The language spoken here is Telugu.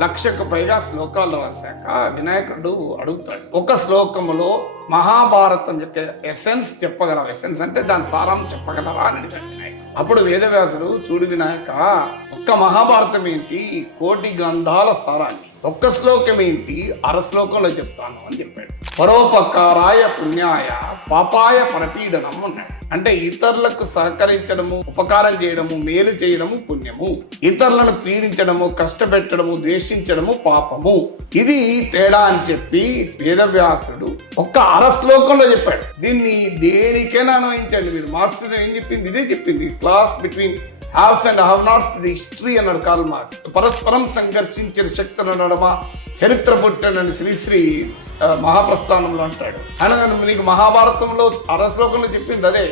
1,00,000కు పైగా శ్లోకాలు రాశాక వినాయకుడు అడుగుతాడు, ఒక శ్లోకములో మహాభారతం యొక్క ఎసెన్స్ చెప్పగలరా? ఎసెన్స్ అంటే దాని సారాంశం చెప్పగలరా అని అడిగాడు వినాయకుడు. అప్పుడు వేదవ్యాసుడు, చూడు వినాయక, ఒక్క మహాభారతం ఏంటి, కోటి గ్రంథాల సారాన్ని ఒక్క శ్లోకం ఏంటి, అర శ్లోకంలో చెప్తాను అని చెప్పాడు. పరోపకారాయ పుణ్యాయ పాపాయ పరపీడనం అన్నాడు. అంటే ఇతరులకు సహకరించడము, ఉపకారం చేయడము, మేలు చేయడము పుణ్యము, ఇతరులను పీడించడము, కష్టపెట్టడము, ద్వేషించడము పాపము. ఇది తేడా అని చెప్పి వేదవ్యాసుడు ఒక్క అర శ్లోకంలో చెప్పాడు. దీన్ని దేనికైనా అన్వయించండి మీరు. మార్క్సిజం ఏం చెప్పింది? ఇదే చెప్పింది. Class between haves and have nots the history అన్నాడు కార్ల్ మార్క్స్. పరస్పరం సంఘర్షించిన శక్తుల నడమ చరిత్ర పుట్టనని శ్రీశ్రీ మహాప్రస్థానంలో అంటాడు. అనగా నీకు మహాభారతంలో అర శ్లోకంలో చెప్పింది అదే.